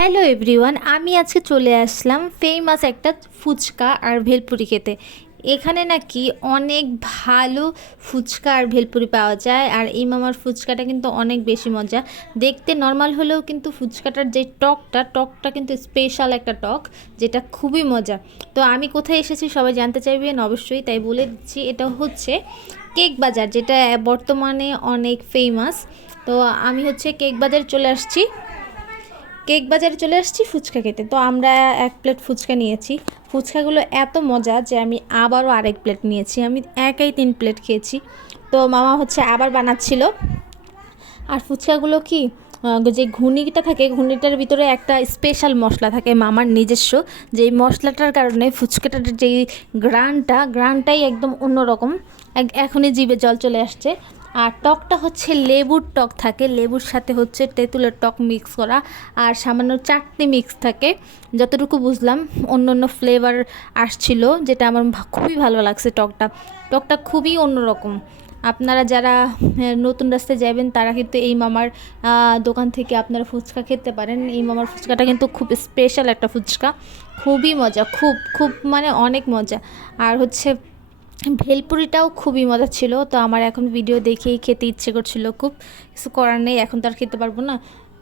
Hello everyone, আমি আজকে চলে আসলাম ফেমাস একটা ফুচকা আর ভেলপুরি খেতে। এখানে নাকি অনেক ভালো ফুচকা আর ভেলপুরি পাওয়া যায়, আর এই মামার ফুচকাটা কিন্তু অনেক বেশি মজা। দেখতে নর্মাল হলেও কিন্তু ফুচকাটার যে টকটা কিন্তু স্পেশাল একটা টক, যেটা খুবই মজা। তো আমি কোথায় এসেছি সবাই জানতে চাইবেন অবশ্যই, তাই বলে দিচ্ছি এটা হচ্ছে কেক বাজার, যেটা বর্তমানে অনেক ফেমাস। তো আমি হচ্ছে কেক বাজার চলে আসছি, কেক বাজারে চলে আসছি ফুচকা খেতে। তো আমরা এক প্লেট ফুচকা নিয়েছি। ফুচকাগুলো এত মজা যে আমি আবারও আরেক প্লেট নিয়েছি। আমি একাই 3 প্লেট খেয়েছি। তো মামা হচ্ছে আবার বানাচ্ছিল। আর ফুচকাগুলো কি, যে ঘুগনিটা থাকে, ঘুগনিটার ভিতরে একটা স্পেশাল মশলা থাকে মামার নিজস্ব, যেই মশলাটার কারণে ফুচকাটার যেই গ্রানটাই একদম অন্যরকম। এখনই জিভে জল চলে আসছে। আর টকটা হচ্ছে লেবুর টক থাকে, লেবুর সাথে হচ্ছে তেঁতুলের টক মিক্স করা, আর সামান্য চাটনি মিক্স থাকে যতটুকু বুঝলাম। অন্য অন্য ফ্লেভার আসছিল, যেটা আমার খুবই ভালো লাগছে। টকটা খুবই অন্যরকম। আপনারা যারা নতুন রাস্তায় যাবেন তারা কিন্তু এই মামার দোকান থেকে আপনারা ফুচকা খেতে পারেন। এই মামার ফুচকাটা কিন্তু খুব স্পেশাল একটা ফুচকা, খুবই মজা, খুব খুব মানে অনেক মজা। আর হচ্ছে ভেলপুরিটাও খুবই মজা ছিল। তো আমার এখন ভিডিও দেখেই খেতে ইচ্ছে করছিল খুব, কিছু করার নেই, এখন তো আর খেতে পারবো না।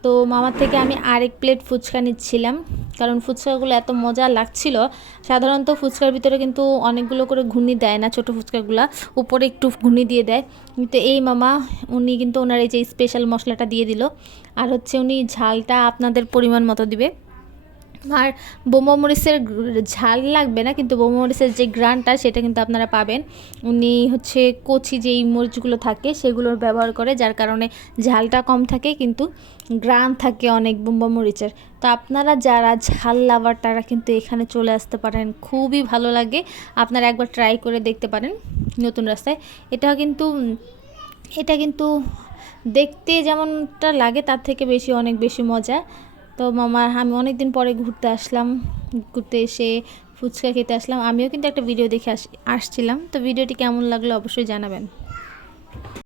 তো মামার থেকে আমি আরেক প্লেট ফুচকা নিচ্ছিলাম, কারণ ফুচকাগুলো এত মজা লাগছিল। সাধারণত ফুচকার ভিতরে কিন্তু অনেকগুলো করে ঘুগনি দেয় না, ছোটো ফুচকাগুলো উপরে একটু ঘুগনি দিয়ে দেয়। কিন্তু এই মামা উনি কিন্তু ওনার এই যে স্পেশাল মশলাটা দিয়ে দিল। আর হচ্ছে উনি ঝালটা আপনাদের পরিমাণ মতো দিবে। আর বোম্বা মরিচের ঝাল লাগবে না, কিন্তু বোম্বা মরিচের যে গ্রানটা সেটা কিন্তু আপনারা পাবেন। উনি হচ্ছে কচি যেই মরিচগুলো থাকে সেগুলোর ব্যবহার করে, যার কারণে ঝালটা কম থাকে কিন্তু গ্রান থাকে অনেক বোম্বা মরিচের। তো আপনারা যারা ঝাল লাভার তারা কিন্তু এখানে চলে আসতে পারেন, খুবই ভালো লাগে। আপনারা একবার ট্রাই করে দেখতে পারেন নতুন রাস্তায়। এটা কিন্তু দেখতে যেমনটা লাগে তার থেকে অনেক বেশি মজা। তো মামা আমি অনেক দিন পরে ঘুরতে এসে ফুচকা খেতে আসলাম। আমিও কিন্তু একটা ভিডিও দেখে আসছিলাম। তো ভিডিওটি কেমন লাগলো অবশ্যই জানাবেন।